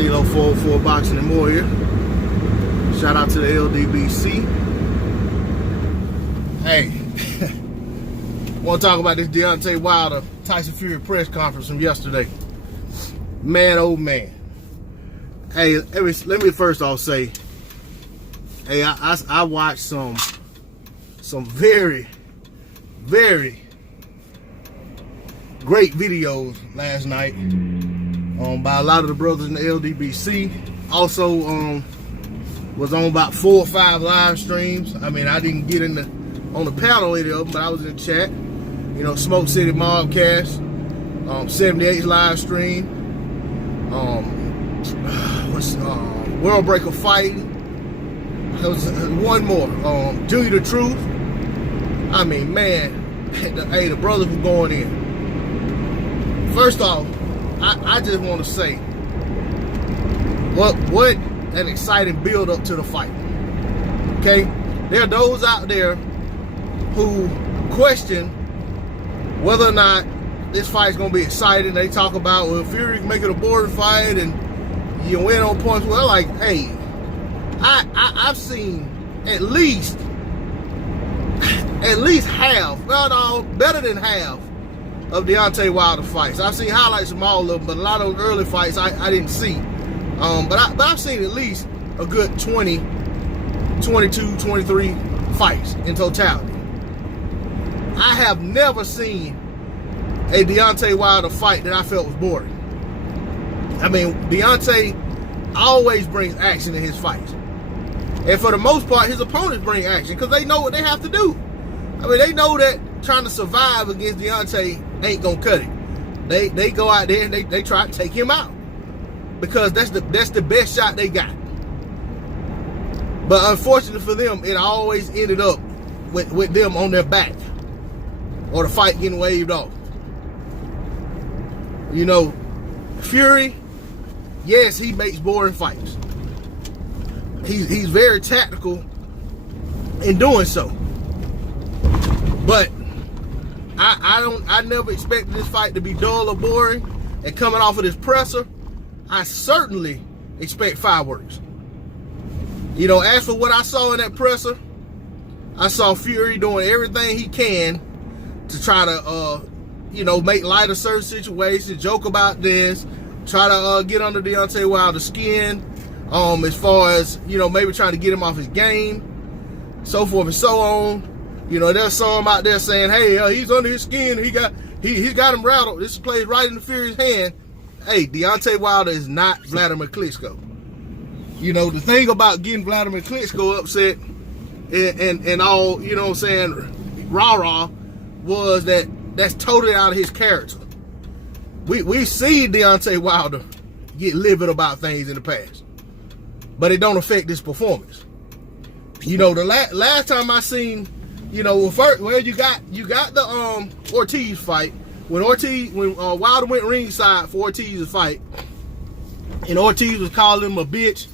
Stilo 404 Boxing and More here. Shout out to the LDBC. Hey, want to talk about this Deontay Wilder Tyson Fury press conference from yesterday. Man, oh man. Hey, let me first off say, hey, I watched some very, very great videos last night by a lot of the brothers in the LDBC. Also was on about 4 or 5 live streams. I mean, I didn't get on the panel any of them, but I was in the chat. You know, Smoke City Mobcast, 78's live stream, World Breaker Fighting. There was one more, Junior the Truth. I mean, man, hey, the brothers were going in. First off, I just want to say, what an exciting build up to the fight. Okay, there are those out there who question whether or not this fight's gonna be exciting. They talk about, well, Fury can make it a boring fight and you win on points. Well, like, hey, I've seen at least half, well, no, better than half of Deontay Wilder fights. I've seen highlights from all of them, but a lot of those early fights I didn't see. But I've seen at least a good 20, 22, 23 fights in totality. I have never seen a Deontay Wilder fight that I felt was boring. I mean, Deontay always brings action in his fights. And for the most part, his opponents bring action because they know what they have to do. I mean, they know that trying to survive against Deontay ain't gonna cut it. They go out there and they try to take him out because that's the best shot they got. But unfortunately for them, it always ended up with them on their back or the fight getting waved off. You know, Fury, yes, he makes boring fights. He's very tactical in doing so. But I never expected this fight to be dull or boring. And coming off of this presser, I certainly expect fireworks. You know, as for what I saw in that presser, I saw Fury doing everything he can to try to, you know, make light of certain situations, joke about this, try to get under Deontay Wilder's skin, as far as, you know, maybe trying to get him off his game, so forth and so on. You know, there's some out there saying, hey, he's under his skin, he got him rattled. This plays right into Fury's hand. Hey, Deontay Wilder is not Vladimir Klitschko. You know, the thing about getting Vladimir Klitschko upset and all, you know what I'm saying, rah-rah, was that's totally out of his character. We've seen Deontay Wilder get livid about things in the past, but it don't affect his performance. You know, the last time I seen, you know, you got the Ortiz fight when Wilder went ringside for Ortiz's fight, and Ortiz was calling him a bitch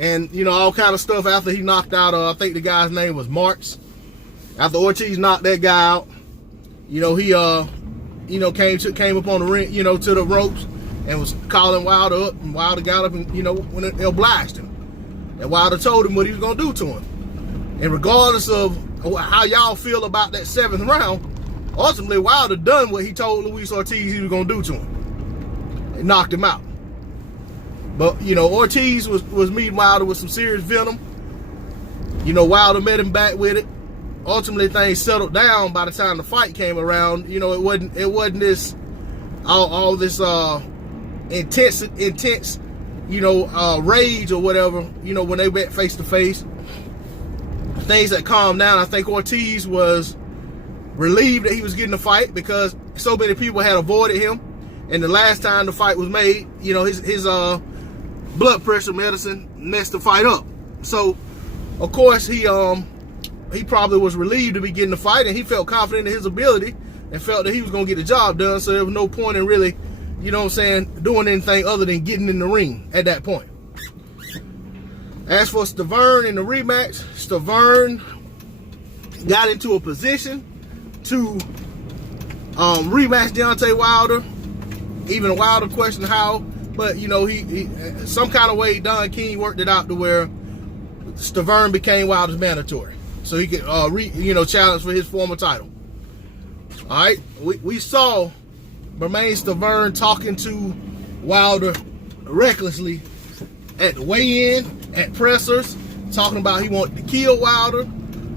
and, you know, all kind of stuff after he knocked out I think the guy's name was Marks. After Ortiz knocked that guy out, you know, he you know, came up on the ring, you know, to the ropes and was calling Wilder up, and Wilder got up and, you know, when it obliged him. And Wilder told him what he was gonna do to him. And regardless of how y'all feel about that 7th round, ultimately Wilder done what he told Luis Ortiz he was gonna do to him. It knocked him out. But, you know, Ortiz was meeting Wilder with some serious venom. You know, Wilder met him back with it. Ultimately, things settled down by the time the fight came around. You know, it wasn't this all this intense, you know, rage or whatever. You know, when they went face to face, things that calmed down. I think Ortiz was relieved that he was getting the fight because so many people had avoided him. And the last time the fight was made, you know, his blood pressure medicine messed the fight up. So, of course, he probably was relieved to be getting the fight, and he felt confident in his ability and felt that he was going to get the job done, so there was no point in really, you know what I'm saying, doing anything other than getting in the ring at that point. As for Stavern in the rematch, Stavern got into a position to rematch Deontay Wilder. Even Wilder questioned how But, you know, he some kind of way Don King worked it out to where Stavern became Wilder's mandatory. So he could, challenge for his former title. All right. We saw Bermane Stavern talking to Wilder recklessly at the weigh-in, at pressers, talking about he wanted to kill Wilder,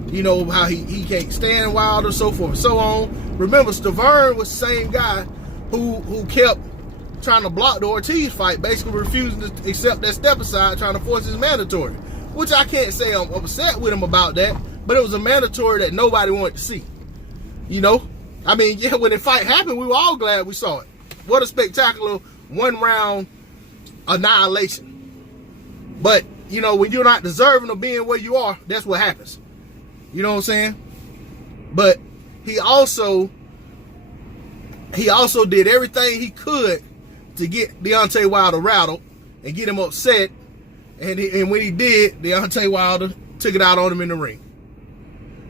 you know, how he can't stand Wilder, so forth and so on. Remember, Stavern was the same guy who kept trying to block the Ortiz fight, basically refusing to accept that step aside, trying to force his mandatory, which I can't say I'm upset with him about that, but it was a mandatory that nobody wanted to see. You know? I mean, yeah, when the fight happened, we were all glad we saw it. What a spectacular one-round annihilation. But, you know, when you're not deserving of being where you are, that's what happens. You know what I'm saying? But he also did everything he could to get Deontay Wilder rattled and get him upset. And when he did, Deontay Wilder took it out on him in the ring.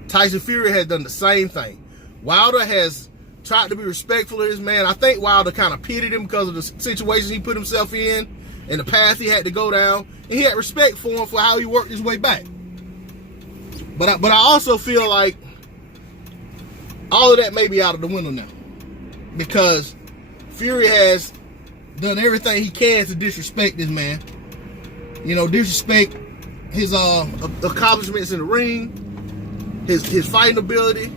Tyson Fury has done the same thing. Wilder has tried to be respectful of this man. I think Wilder kind of pitied him because of the situations he put himself in and the path he had to go down. And he had respect for him for how he worked his way back. But I also feel like all of that may be out of the window now, because Fury has done everything he can to disrespect this man. You know, disrespect his accomplishments in the ring, his fighting ability,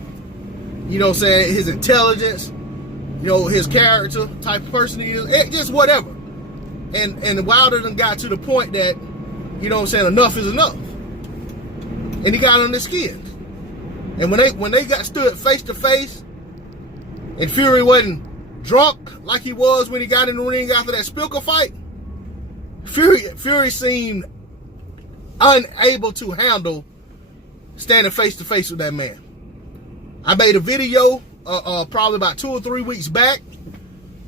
you know what I'm saying, his intelligence, you know, his character, type of person he is, just whatever. And Wilder done got to the point that, you know what I'm saying, enough is enough. And he got on his skin. And when they got stood face to face, and Fury wasn't drunk like he was when he got in the ring after that Spilker fight, Fury seemed unable to handle standing face to face with that man. I made a video probably about 2 or 3 weeks back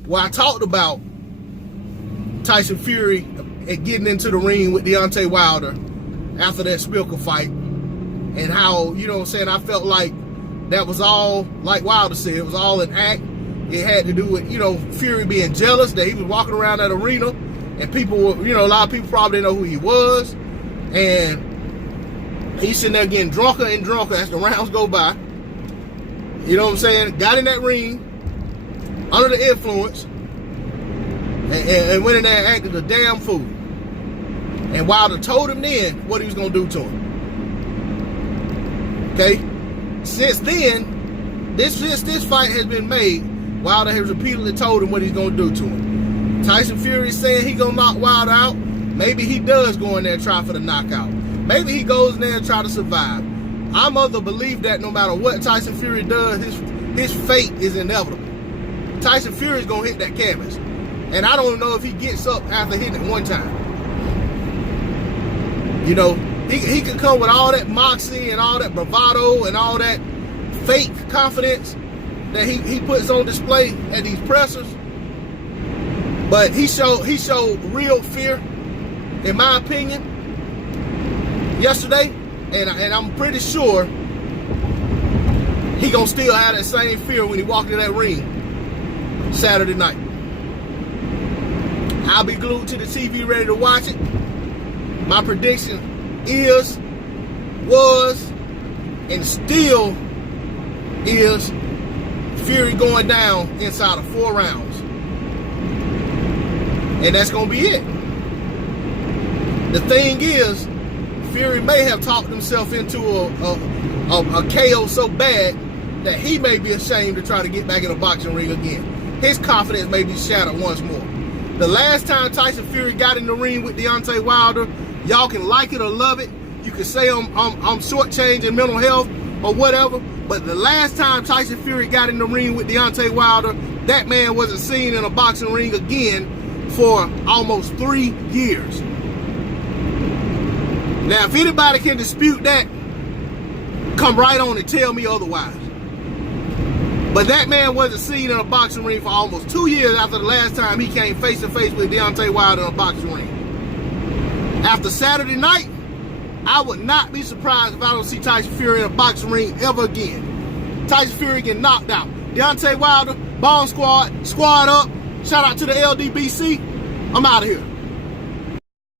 where I talked about Tyson Fury and getting into the ring with Deontay Wilder after that Spilker fight, and how, you know what I'm saying, I felt like that was all, like Wilder said, it was all an act. It had to do with, you know, Fury being jealous that he was walking around that arena and people were, you know, a lot of people probably didn't know who he was, and he's sitting there getting drunker and drunker as the rounds go by. You know what I'm saying? Got in that ring under the influence and went in there and acted a damn fool. And Wilder told him then what he was going to do to him. Okay? Since then, this fight has been made, Wilder has repeatedly told him what he's going to do to him. Tyson Fury is saying he's going to knock Wilder out. Maybe he does go in there and try for the knockout. Maybe he goes in there and try to survive. I'm of the belief that no matter what Tyson Fury does, his fate is inevitable. Tyson Fury is going to hit that canvas. And I don't know if he gets up after hitting it one time. You know, he can come with all that moxie and all that bravado and all that fake confidence that he puts on display at these pressers. But he showed real fear, in my opinion, yesterday. And I'm pretty sure he gonna still have that same fear when he walked in that ring Saturday night. I'll be glued to the TV ready to watch it. My prediction was, and still is, Fury going down inside of 4 rounds. And that's gonna be it. The thing is, Fury may have talked himself into a KO so bad that he may be ashamed to try to get back in a boxing ring again. His confidence may be shattered once more. The last time Tyson Fury got in the ring with Deontay Wilder, y'all can like it or love it. You can say I'm shortchanging mental health or whatever, but the last time Tyson Fury got in the ring with Deontay Wilder, that man wasn't seen in a boxing ring again for almost 3 years. Now, if anybody can dispute that, come right on and tell me otherwise. But that man wasn't seen in a boxing ring for almost 2 years after the last time he came face to face with Deontay Wilder in a boxing ring. After Saturday night, I would not be surprised if I don't see Tyson Fury in a boxing ring ever again. Tyson Fury getting knocked out. Deontay Wilder, Bomb Squad up. Shout out to the LDBC. I'm out of here.